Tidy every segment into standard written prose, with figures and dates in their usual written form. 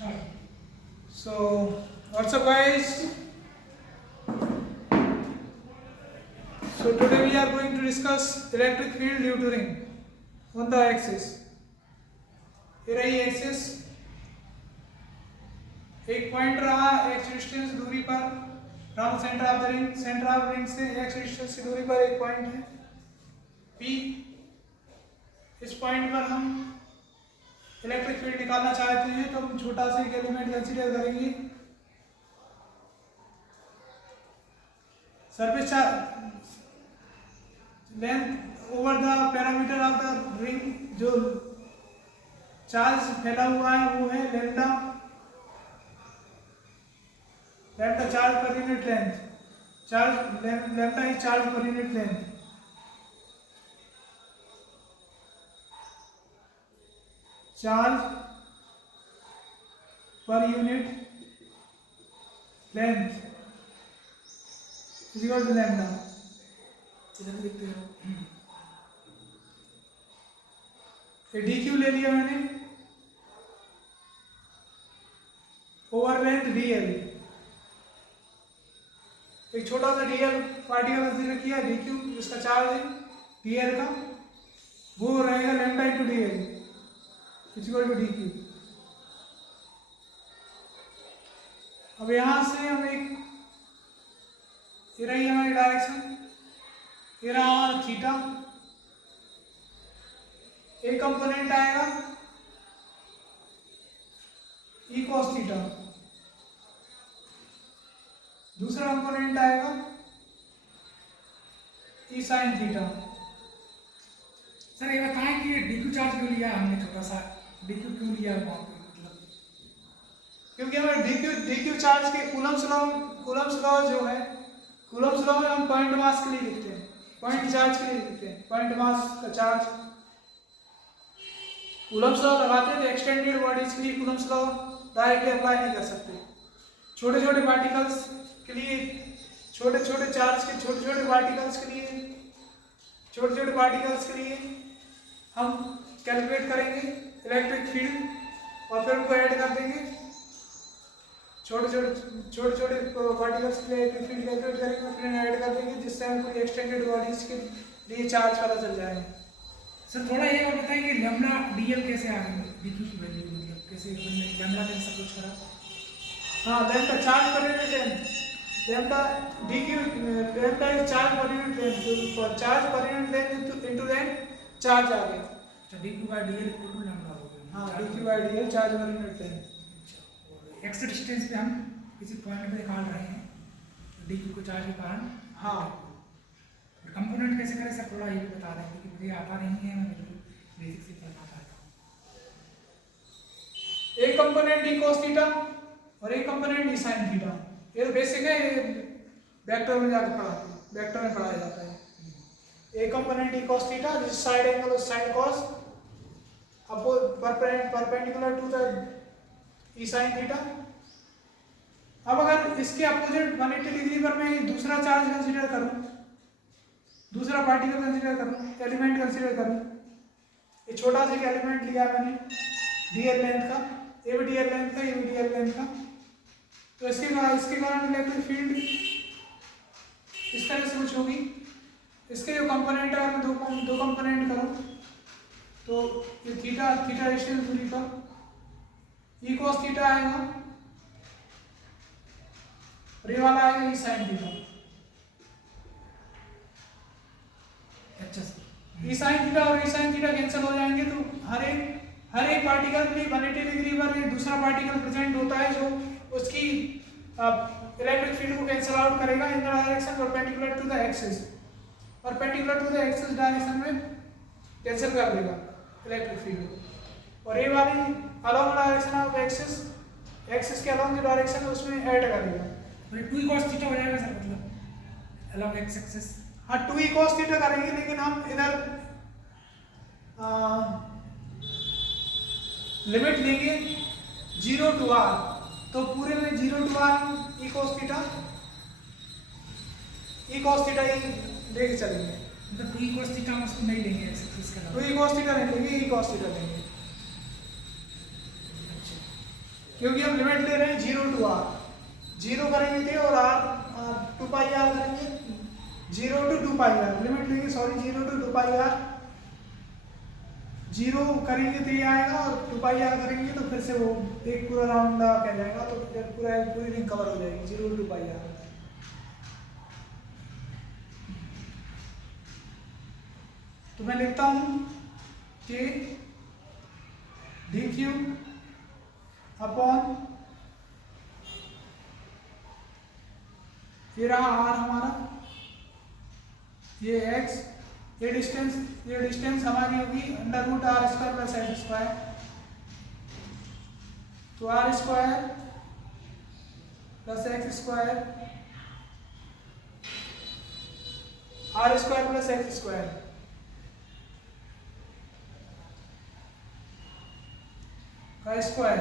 So, what's up, guys? So today we are going to discuss electric field due to ring on the axis. ये रही axis, एक point रहा x distance दूरी पर from centre of the ring, centre of ring से x distance की दूरी पर एक पॉइंट है P। इस पॉइंट पर हम इलेक्ट्रिक फील्ड निकालना चाहते हैं तो हम छोटा सा एक एलिमेंट कंसीडर करेंगे। Surface charge length over the parameter of the ring, जो चार्ज फैला हुआ है वो है lambda. Lambda charge per unit length, charge lambda is charge per unit length. Charge per unit length is equal to lambda. इधर लिखते हो ये डी क्यू ले लिया मैंने ओवर लेंथ dl। एक छोटा सा dl पार्टिकल कंसीडर किया, डी क्यू इसका चार्ज है dl का, वो रहेगा lambda into dl is equal to d q. अब यहां से हम एक, ये रही हमारी डायरेक्शन, ये रहा हमारा थीटा। एक कंपोनेंट आएगा ई कॉस थीटा, दूसरा कंपोनेंट आएगा ई साइन थीटा। सर ये बताएं कि डीक्यू चार्ज क्यों लिया हमने, छोटा सा डीक्यू क्यों लिया वहाँ पे, मतलब क्योंकि हमें डीक्यू चार्ज के कूलम्स लॉ जो है, कूलम्स लॉ में हम पॉइंट मास के लिए लिखते हैं, पॉइंट चार्ज के लिए लिखते हैं, पॉइंट मास का चार्ज। कूलम्स लॉ लगाते हैं तो एक्सटेंडेड बॉडीज के लिए कूलम्स लॉ डायरेक्टली अप्लाई नहीं कर सकते। छोटे छोटे पार्टिकल्स के लिए, छोटे छोटे चार्ज के छोटे छोटे पार्टिकल्स के लिए हम कैलकुलेट करेंगे इलेक्ट्रिक फील्ड और फिर उनको ऐड कर देंगे। छोटे छोटे पार्टिकल्स के लिए इलेक्ट्रिक फील्ड कैलकुलेट करेंगे, फिर ऐड कर देंगे, जिससे हमको एक्सटेंडेड बॉडीज के लिए चार्ज पता चल जाएगा। सर थोड़ा ये और बताएं कि लैम्डा डीएल कैसे आ गई, डीक्यू की वैल्यू, मतलब कैसे लैम्डा का सब कुछ करा। हाँ, lambda charge per unit length, lambda dQ, lambda is charge per unit length, charge per unit length into length charge आ गया। अच्छा dQ by dL equal to lambda हो गया। हाँ, dQ by dL charge per unit length. और x distance पे हम किसी पॉइंट पे निकाल रहे हैं डीक्यू को चार्ज के कारण। हाँ, कंपोनेंट कैसे करें सर, थोड़ा ये भी बता रहे हैं क्योंकि मुझे आता नहीं है, मैं बिल्कुल बेसिक से पढ़ना चाहता हूँ। एक कंपोनेंट डी cos थीटा और एक कंपोनेंट डी sin थीटा। ये तो बेसिक है, ये वेक्टर में जाकर पढ़ाया जाता है। एक कंपोनेंट डी cos थीटा, जिस साइड एंगल उस side cos, perpendicular to the e sin theta. अब अगर इसके अपोजिट 180 डिग्री पर मैं दूसरा चार्ज कंसीडर करूं, दूसरा पार्टिकल कंसीडर करूं, एलिमेंट कंसीडर करूं, ये छोटा सा एलिमेंट लिया मैंने डीएल लेंथ का, ये भी डीएल लेंथ का, ये भी डीएल लेंथ का, तो इसके कारण इलेक्ट्रिक फील्ड इस तरह से कुछ होगी। इसके जो कंपोनेंट है, अगर मैं दो कंपोनेंट करूं तो ये थीटा डिस्टेंस दूरी पर ई cos थीटा आएगा और ये वाला आएगा ई sin थीटा। अच्छा सर, ई sin थीटा और ई sin थीटा कैंसिल हो जाएंगे, तो हर एक पार्टिकल के लिए 180 डिग्री पर एक दूसरा पार्टिकल प्रेजेंट होता है जो उसकी इलेक्ट्रिक फील्ड को कैंसिल आउट करेगा in the direction perpendicular to the axis. Perpendicular to the axis direction में कैंसिल कर देगा इलेक्ट्रिक फील्ड, और ये वाली अलोंग डायरेक्शन ऑफ एक्सिस के अलोंग जो डायरेक्शन है उसमें ऐड करेगा। मतलब 2 cos थीटा हो जाएगा सर, मतलब अलोंग एक्स एक्सिस। हाँ, 2 cos थीटा करेंगे, लेकिन हम इधर लिमिट लेंगे 0 to r, तो पूरे में 0 to r E cos theta लेके चलेंगे। मतलब 2 cos थीटा हम उसको नहीं लेंगे, इसका 2 cos थीटा नहीं लेंगे, ई cos थीटा लेंगे। क्योंकि हम लिमिट ले रहे हैं 0 to r, 0 करेंगे थे और r 2 पाई r करेंगे, 0 to 2 पाई r लिमिट लेंगे, सॉरी 0 to 2 पाई r, 0 करेंगे तो ये आएगा और 2 पाई r करेंगे तो फिर से वो एक पूरा राउंड क्या जाएगा, तो फिर पूरी रिंग कवर हो जाएगी 0 to 2 पाई r। तो मैं लिखता हूँ कि dq अपॉन ये रहा r हमारा, ये x, ये डिस्टेंस हमारी होगी under root r square plus x square, तो r square plus x square, r square plus x square का स्क्वायर,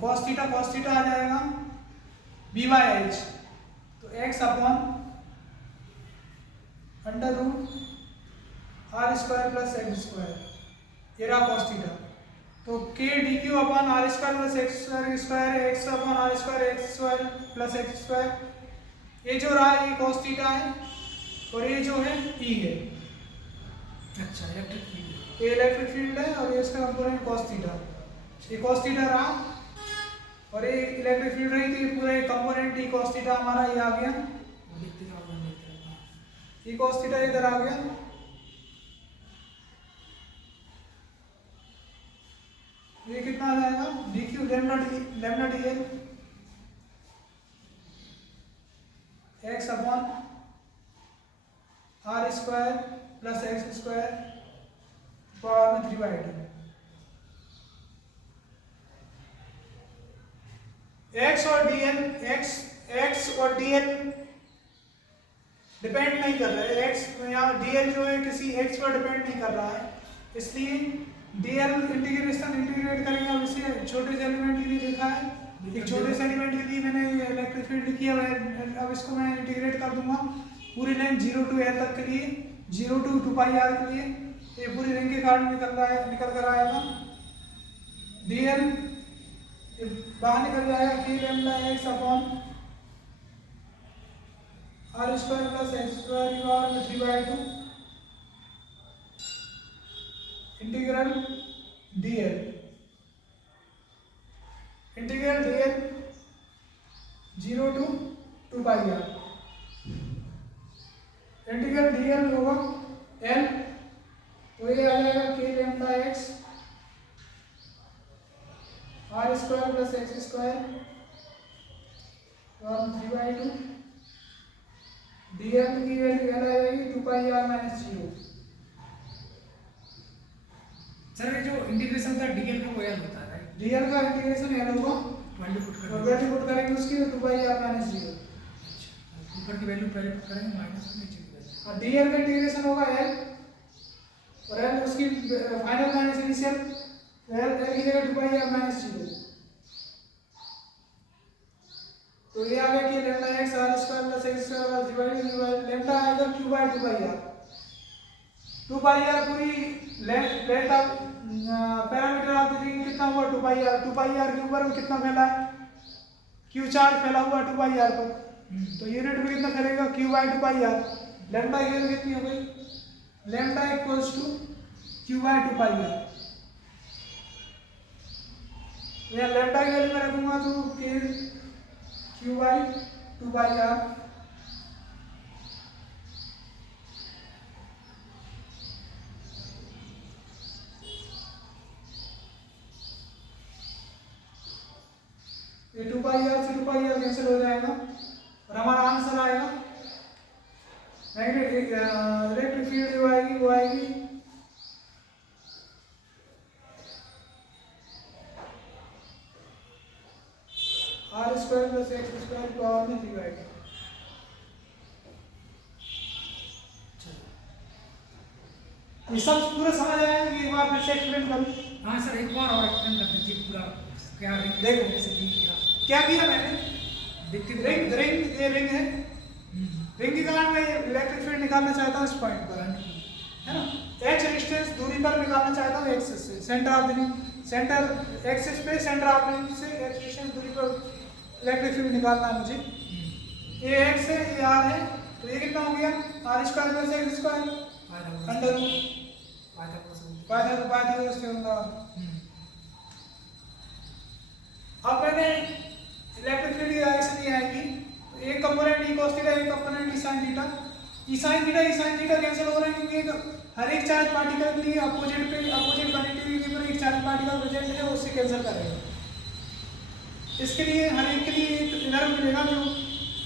कॉस थीटा आ जाएगा बी बाई एच, तो x upon under root r square plus x square, ये रहा cos theta. तो K D Q upon r square plus x square है, x upon r square x square plus x square, ये जो रहा ये cos theta है और ये जो है ई है। अच्छा, इलेक्ट्रिक फील्ड, ये इलेक्ट्रिक फील्ड है और ये इसका कंपोनेंट कॉस थीटा, ये कॉस थीटा रहा और ये इलेक्ट्रिक फील्ड रही, तो ये पूरा एक कंपोनेंट ई कॉस थीटा हमारा ये आ गया, ई कॉस थीटा इधर आ गया, ये कितना आ जाएगा d q lambda d l x upon r square plus x square power में 3/2। एक्स और डी एल डिपेंड नहीं कर रहा है, एक्स यहाँ डी एल जो है किसी एक्स पर डिपेंड नहीं कर रहा है, इसलिए डी एल इंटीग्रेट करेंगे। अब इसे छोटे से एलिमेंट के लिए लिखा है, एक छोटे से एलिमेंट के लिए मैंने इलेक्ट्रिक फील्ड लिखी है, अब इसको मैं इंटीग्रेट कर दूंगा पूरी लाइन 0 to l तक के लिए, 0 to 2 पाई r के लिए, ये पूरी रिंग के कारण निकल कर आएगा, डी एल बाहर निकल जाएगा कि lambda x upon r square plus x square power में 3/2 integral dl 0 to 2 pi r, integral dl होगा एल, तो ये आ जाएगा k lambda x r square plus x square power में 3/2, डीएल की वैल्यू एल आ जाएगी 2 पाई r माइनस 0। सर ये जो इंटीग्रेशन था डीएल का वो एल होता है, डीएल का इंटीग्रेशन एल होगा, वैल्यू पुट करेंगे उसकी 2 पाई r माइनस 0। अच्छा, ऊपर की वैल्यू पहले पुट करेंगे, माइनस नीचे की वैल्यू, और डीएल का इंटीग्रेशन होगा एल और एल उसकी फाइनल माइनस इनिशियल, एल की जगह 2 पाई r माइनस 0, तो ये आ गया कि lambda x r square plus x square divided lambda आएगा q by 2 pi r, 2 pi r पूरी लेंथ ऑफ पैरामीटर आप देखेंगे कितना हुआ 2 पाई r, 2 पाई r के ऊपर में कितना फैला है, q चार्ज फैला हुआ 2 पाई r पर, तो यूनिट में कितना फैलेगा q by 2 pi r, lambda की वैल्यू कितनी हो गई, lambda equals to q by 2 pi r, यहाँ लेमडा की वैल्यू मैं रखूंगा तो q बाय 2 पाई r, ये 2 पाई r से 2 पाई r कैंसिल हो जाएगा और हमारा आंसर आएगा इलेक्ट्रिक फील्ड जो आएगी वो आएगी r square plus x square power में 3/2। ये सब पूरा समझ आया कि एक बार फिर से एक्सप्लेन करूं? हाँ सर, एक बार और एक्सप्लेन कर दीजिए पूरा, क्या रिंग देखो कैसे डी किया, क्या किया मैंने, देखते रिंग ये रिंग है, रिंग के कारण मैं इलेक्ट्रिक फील्ड निकालना चाहता हूँ इस पॉइंट पर, है ना। एच डिस्टेंस दूरी पर निकालना चाहता हूँ एक्सिस से, centre of the centre axis पे सेंटर ऑफ द से एच डिस्टेंस दूरी पर इलेक्ट्रिक फील्ड निकालना है मुझे। ये एक्स है, ये आर है, तो ये कितना हो गया r square plus x square under root Pythagoras theorem का। अब मैंने इलेक्ट्रिक फील्ड की डायरेक्शन ये आएगी, तो एक कंपोनेंट ई cos थीटा, एक कंपोनेंट ई sin थीटा। ई sin थीटा कैंसिल हो रहे हैं क्योंकि हर एक चार्ज पार्टिकल के लिए अपोजिट कनेक्टिविटी पर एक चार्ज पार्टिकल प्रेजेंट है, उससे कैंसिल करेगा। इसके लिए हर एक के लिए एक इधर मिलेगा, जो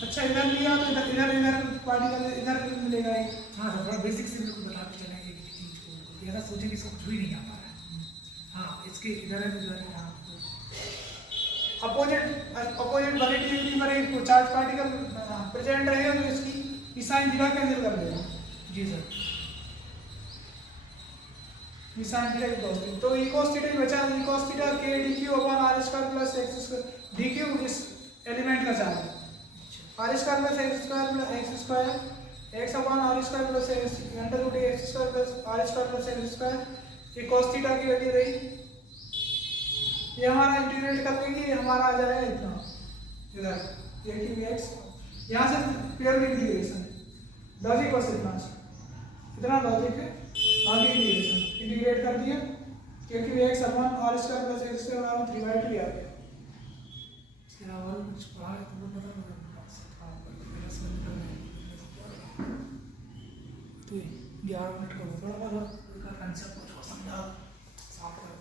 अच्छा इधर लिया तो इधर पार्टिकल इधर मिलेगा एक। हाँ सर, थोड़ा बेसिक से मेरे को बताते चलेंगे एक चीज़ को, कि ऐसा सोचें कि इसका कुछ भी नहीं आ पा रहा है। हाँ, इसके इधर है तो इधर है, हाँ तो अपोजिट कनेक्टिविटी पर एक चार्ज पार्टिकल प्रेजेंट रहेगा, तो इसकी ई sin थीटा कैंसिल कर देगा। जी सर। ई sin थीटा की cos थीटा, तो ई cos थीटा ही बचा, e cos theta k dq upon r square plus x square, dq इस एलिमेंट का चार्ज है, r square plus x square x upon r square plus x under root x square plus r square plus x square, ये cos theta की value रही। ये हमारा integrate कर लेंगे, ये हमारा आ जाएगा इतना इधर, ये कि x यहाँ से प्योरली इंटीग्रेशन, लॉजिक बस इतना लॉजिक है, आगे इंटीग्रेट कर दिया, क्योंकि x upon r square plus x square बराबर 3/2 आ गया। इसके अलावा कुछ पढ़ा है तो वो बता दो। तो 11 मिनट का थोड़ा बहुत कंसेप्ट कुछ समझा साफ कर।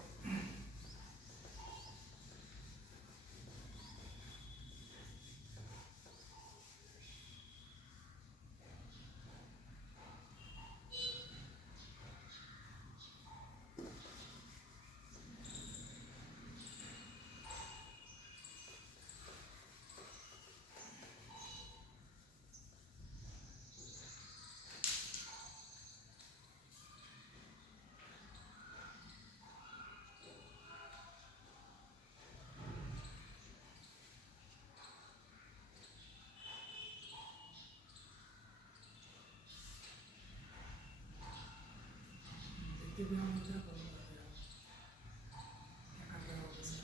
देखते भी हम क्या कर रहे हैं, क्या कर रहे हो वैसे।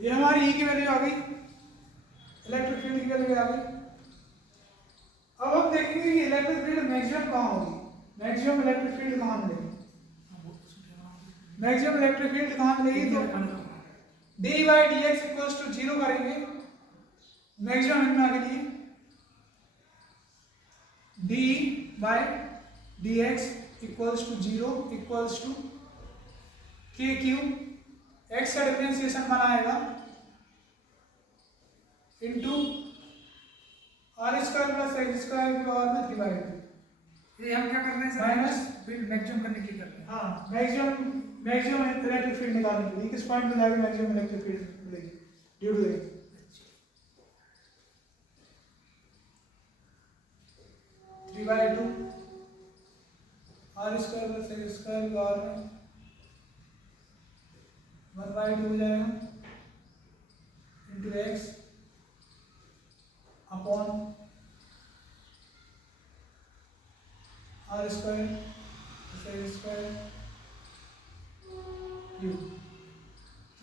ये हमारी ई की वैल्यू आ गई, इलेक्ट्रिक फील्ड की वैल्यू आ गई। अब हम देखेंगे कि इलेक्ट्रिक फील्ड मैक्सिमम कहाँ होगी, मैक्सिमम इलेक्ट्रिक फील्ड कहाँ मिलेगी, मैक्सिमम इलेक्ट्रिक फील्ड कहाँ मिलेगी। तो d by d x equals to 0 करेंगे मैक्सिमम मिनिमा के लिए, d by d x equals to 0 equals to k q, x का डिफरेंशिएशन बनाएगा into r square plus x square की पावर में 3/2। ये हम क्या कर रहे हैं सर, माइनस फील्ड मैक्सिमम करने के लिए कर रहे हैं। हाँ, मैक्सिमम इलेक्ट्रिक फील्ड निकालने के लिए किस पॉइंट पे जाके मैक्सिमम इलेक्ट्रिक फील्ड मिलेगी due to the 3/2 r square plus x square की पावर में 1/2 हो जाएगा into x upon r square plus x square यू।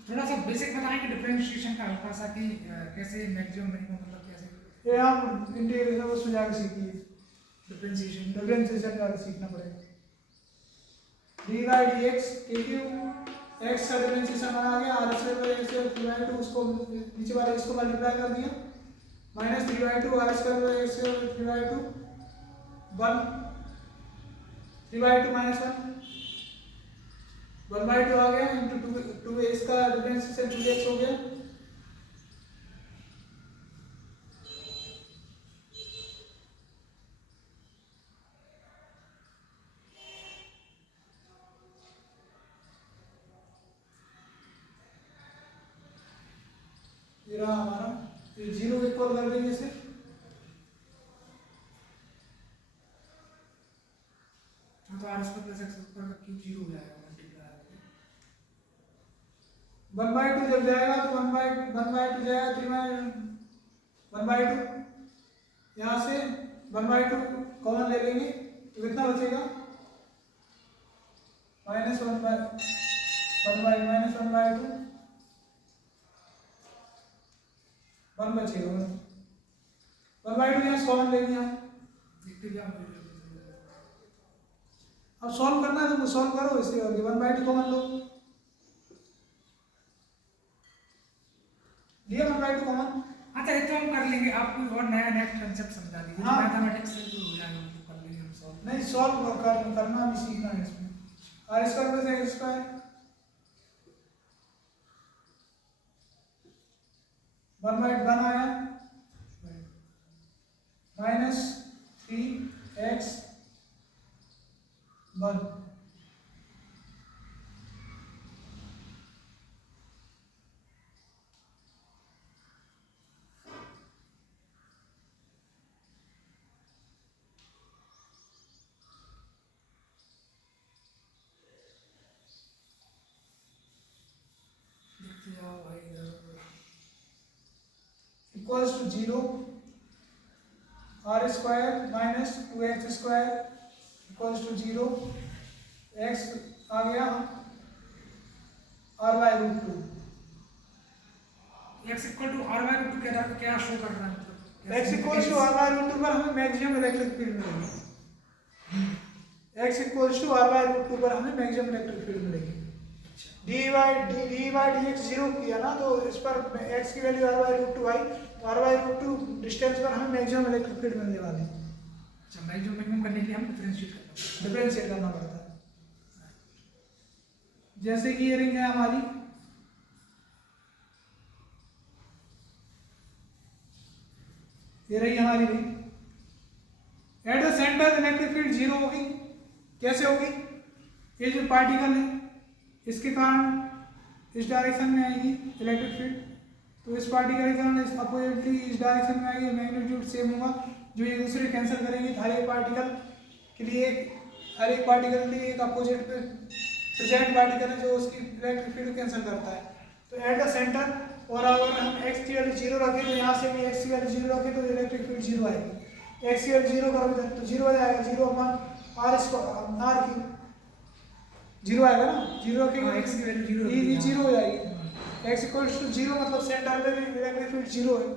थोड़ा सा बेसिक बताएं कि डिफरेंशिएशन का हल्का सा कि कैसे मैक्सिमम मिनिमम मतलब कैसे ये हम इंटीग्रेशन को सुझा के सीखिए, डिफरेंशिएशन का सीखना पड़ेगा। D by d x k q, x का डिफरेंशिएशन आ गया, r square by x square 3/2, उसको नीचे वाले इसको मल्टीप्लाई कर दिया, minus 3/2 r square by x square 3/2 1 3/2 minus 1/2 आ गया इंटू 2 इसका डिफरेंशिएशन 2x हो गया। सॉल्व कर देंगे इसे। तो आर स्क्वायर प्लस एक्स ऊपर का क्यूब 0 हो जाएगा मल्टीप्लाई 1/2 जब जाएगा तो 1/2 जाएगा 3/1/2, यहाँ से 1/2 कॉमन ले लेंगे तो कितना बचेगा -1/2 1 बचेगा 1/2 यहाँ से कॉमन लेंगे हम। देखते क्या अब सॉल्व करना है तो सॉल्व करो, इसलिए 1/2 कॉमन लो, लिया 1/2 कॉमन। अच्छा ये तो हम कर लेंगे, आप कोई और नया नेक्स्ट कंसेप्ट समझा दीजिए। हाँ। मैथमेटिक्स से जो हो जाएगा वो कर लेंगे हम सॉल्व। नहीं सॉल्व करना भी सीखना है इसमें। R square plus x square 1/1 आया -3x 1 देखते जाओ भाई इधर equals to 0 r square minus 2x square equals to 0 x आ गया r/√2 x equal to r/√2 के आधार पर क्या शो कर रहा है, मतलब x इक्वल्स टू r/√2 पर हमें मैक्सिमम इलेक्ट्रिक फील्ड मिलेगी। x इक्वल्स टू r/√2 पर हमें मैक्सिमम इलेक्ट्रिक फील्ड मिलेगी। d/dx 0 किया ना तो इस पर x की वैल्यू r/√2 आई, तो r/√2 डिस्टेंस पर हमें मैक्सिमम इलेक्ट्रिक फील्ड मिलने वाली है। अच्छा मैक्सिमम मिनिमम करने के लिए हम डिफरेंशिएट करना पड़ता है। जैसे कि ये रिंग है हमारी, ये रही हमारी ring, at the centre electric field 0 होगी। कैसे होगी, ये जो पार्टिकल है इसके कारण इस डायरेक्शन में आएगी इलेक्ट्रिक फील्ड, तो इस पार्टिकल के कारण इस अपोजिटली इस डायरेक्शन में आएगी, मैग्नीट्यूड सेम होगा, जो एक दूसरे कैंसिल करेंगे। हर एक पार्टिकल के लिए एक अपोजिट प्रेजेंट पार्टिकल है जो उसकी इलेक्ट्रिक फील्ड कैंसिल करता है। तो एट द सेंटर, और अगर हम x की वैल्यू 0 रखें तो यहाँ से भी x की वैल्यू 0 रखें तो इलेक्ट्रिक फील्ड 0 आएगी। x की वैल्यू 0 करोगे तो 0 हो जाएगा, 0/r² 0 आएगा ना, 0 रखेंगे x की वैल्यू 0 ये 0 हो जाएगी। x इक्वल्स टू 0 मतलब सेंटर में इलेक्ट्रिक फील्ड 0 है,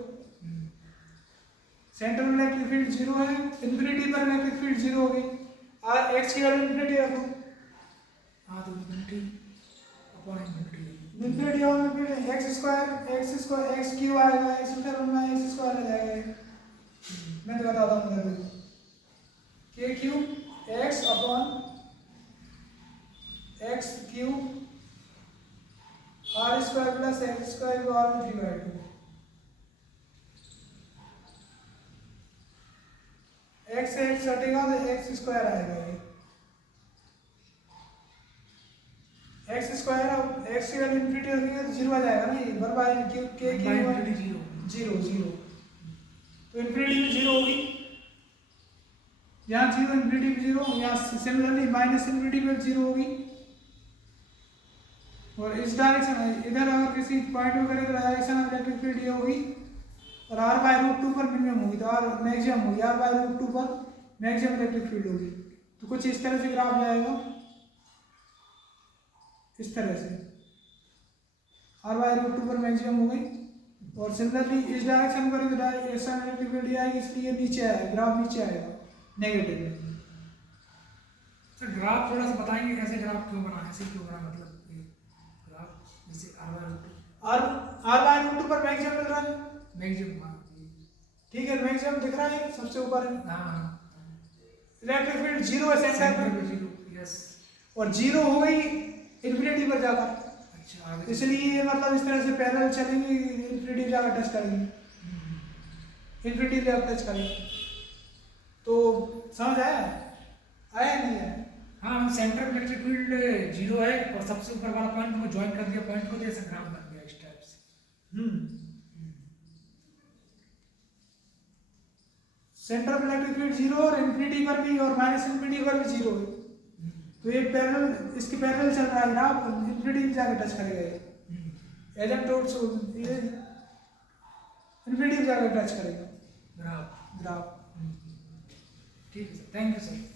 सेंटर में इलेक्ट्रिक फील्ड 0 है, इंफिनिटी पर इलेक्ट्रिक फील्ड 0 होगी। और x की वैल्यू इंफिनिटी रखो, हाँ तो इंफिनिटी अपॉन इंफिनिटी इंफिनिटी और इंफिनिटी x क्यूब आएगा, x स्क्वायर में x स्क्वायर आ जाएगा। मैं तो बताता हूँ इधर देखो, k cube x upon x cube r square plus x square को r में 3/2 x से x हटेगा तो x स्क्वायर आएगा। ये x स्क्वायर अब x की वैल्यू इंफिनिटी रखेंगे तो 0 आ जाएगा ना, ये बराबर क्यूब k क्यूब 0 तो इंफिनिटी में 0 होगी, यहाँ 0 इंफिनिटी में 0, यहाँ सिमिलरली माइनस इंफिनिटी में 0 होगी। और इस डायरेक्शन इधर अगर किसी पॉइंट में करें तो डायरेक्शन ऑफ इलेक्ट्रिक फील्ड ये होगी, और r/√2 पर मिनिमम होगी तो r मैक्सिमम होगी, r/√2 पर मैक्सिमम इलेक्ट्रिक फील्ड होगी। तो कुछ इस तरह से ग्राफ जाएगा, इस तरह से r/√2 पर मैक्सिमम हो गई, और सिमिलरली इस डायरेक्शन पर डायरेक्शन इलेक्ट्रिक फील्ड आएगी, इसलिए नीचे आएगा, ग्राफ नीचे आएगा नेगेटिव में। सर ग्राफ थोड़ा सा बताएंगे कैसे ग्राफ क्यों बना, ऐसे क्यों बना, मतलब ग्राफ जैसे r/√2 पर मैक्सिमम मिल रहा है, मैक्सिमम ठीक है, मैक्सिमम दिख रहा है सबसे ऊपर है। हाँ इलेक्ट्रिक फील्ड 0 है सेंटर में, 0 यस, और 0 हो गई इंफिनिटी पर जाकर, अच्छा आगे इसलिए मतलब इस तरह से पैरेलल चलेंगे, इंफिनिटी जाकर टच करेंगे, इंफिनिटी जाकर टच करेंगे। तो समझ आया नहीं आया? हाँ हम सेंटर में इलेक्ट्रिक फील्ड 0 है और सबसे ऊपर वाला पॉइंट को ज्वाइन कर दिया, पॉइंट को जैसे ग्राफ बन गया इस टाइप से। सेंटर में इलेक्ट्रिक फील्ड जीरो और इन्फिनिटी पर भी और माइनस इन्फिनिटी पर भी जीरो है। तो ये पैरेलल, इसके पैरेलल चल रहा है ग्राफ, इन्फिनिटी जाके टच करेगा ये एजेंटोड, सो ये इन्फिनिटी जाके टच करेगा ग्राफ। ग्राफ। ठीक है सर, थैंक यू सर।